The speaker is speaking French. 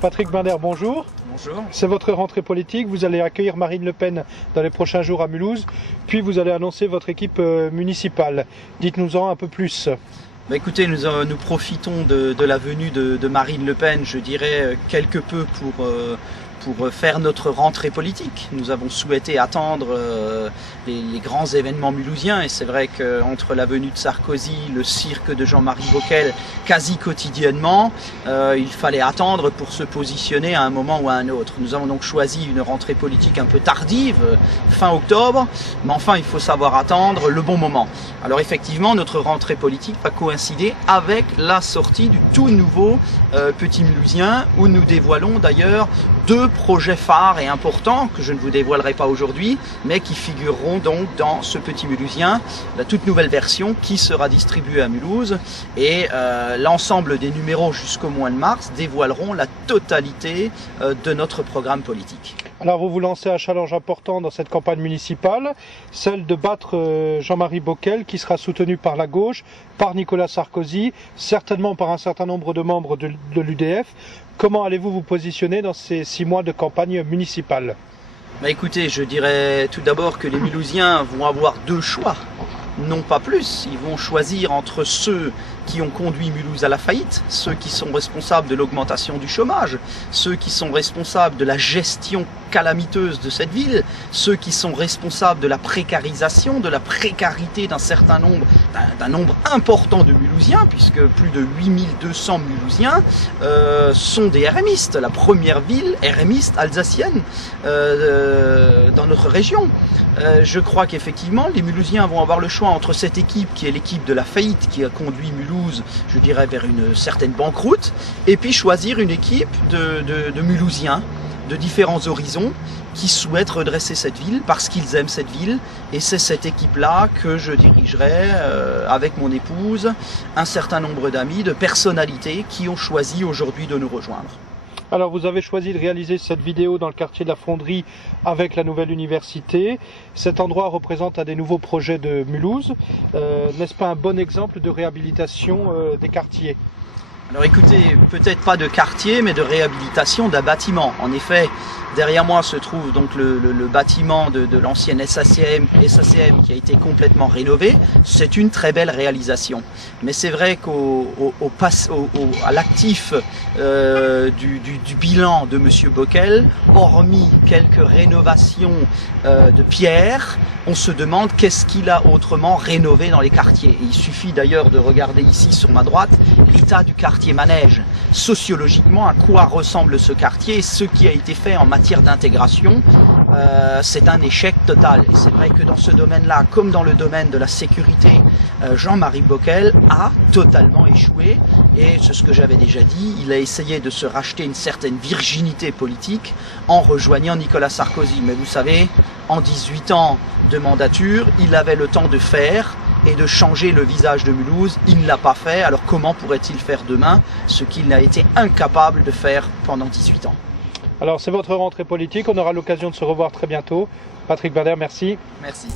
Patrick Binder, bonjour. Bonjour. C'est votre rentrée politique, vous allez accueillir Marine Le Pen dans les prochains jours à Mulhouse, puis vous allez annoncer votre équipe municipale. Dites-nous-en un peu plus. Écoutez, nous profitons de la venue de Marine Le Pen, je dirais, quelque peu pour faire notre rentrée politique. Nous avons souhaité attendre les grands événements mulhousiens, et c'est vrai qu'entre la venue de Sarkozy, le cirque de Jean-Marie Bockel, quasi quotidiennement, il fallait attendre pour se positionner à un moment ou à un autre. Nous avons donc choisi une rentrée politique un peu tardive, fin octobre, mais enfin il faut savoir attendre le bon moment. Alors effectivement, notre rentrée politique va coïncider avec la sortie du tout nouveau Petit Mulhousien, où nous dévoilons d'ailleurs deux projets phares et importants que je ne vous dévoilerai pas aujourd'hui, mais qui figureront donc dans ce Petit Mulhousien, la toute nouvelle version qui sera distribuée à Mulhouse, et l'ensemble des numéros jusqu'au mois de mars dévoileront la totalité de notre programme politique. Alors vous vous lancez un challenge important dans cette campagne municipale, celle de battre Jean-Marie Bockel, qui sera soutenu par la gauche, par Nicolas Sarkozy, certainement par un certain nombre de membres de l'UDF. Comment allez-vous vous positionner dans ces 6 mois de campagne municipale? Écoutez, je dirais tout d'abord que les Mulhousiens vont avoir deux choix, non pas plus. Ils vont choisir entre ceux qui ont conduit Mulhouse à la faillite, ceux qui sont responsables de l'augmentation du chômage, ceux qui sont responsables de la gestion calamiteuse de cette ville, ceux qui sont responsables de la précarisation, de la précarité d'un nombre important de Mulhousiens, puisque plus de 8200 Mulhousiens sont des RMistes, la première ville RMiste alsacienne dans notre région. Je crois qu'effectivement, les Mulhousiens vont avoir le choix entre cette équipe qui est l'équipe de la faillite, qui a conduit Mulhouse, je dirais, vers une certaine banqueroute, et puis choisir une équipe de Mulhousiens de différents horizons qui souhaitent redresser cette ville parce qu'ils aiment cette ville, et c'est cette équipe-là que je dirigerai avec mon épouse, un certain nombre d'amis, de personnalités qui ont choisi aujourd'hui de nous rejoindre. Alors vous avez choisi de réaliser cette vidéo dans le quartier de la Fonderie avec la nouvelle université. Cet endroit représente un des nouveaux projets de Mulhouse. N'est-ce pas un bon exemple de réhabilitation des quartiers? Alors écoutez, peut-être pas de quartier, mais de réhabilitation d'un bâtiment. En effet, derrière moi se trouve donc le bâtiment de l'ancienne SACM qui a été complètement rénové. C'est une très belle réalisation. Mais c'est vrai qu'à l'actif du bilan de Monsieur Bockel, hormis quelques rénovations de pierre, on se demande qu'est-ce qu'il a autrement rénové dans les quartiers. Et il suffit d'ailleurs de regarder ici sur ma droite l'état du quartier Manège. Sociologiquement, à quoi ressemble ce quartier et ce qui a été fait en matière d'intégration, c'est un échec total. Et c'est vrai que dans ce domaine-là, comme dans le domaine de la sécurité, Jean-Marie Bockel a totalement échoué. Et c'est ce que j'avais déjà dit, il a essayé de se racheter une certaine virginité politique en rejoignant Nicolas Sarkozy. Mais vous savez, en 18 ans de mandature, il avait le temps de faire et de changer le visage de Mulhouse. Il ne l'a pas fait, alors comment pourrait-il faire demain ce qu'il n'a été incapable de faire pendant 18 ans? Alors c'est votre rentrée politique, on aura l'occasion de se revoir très bientôt. Patrick Binder, merci. Merci.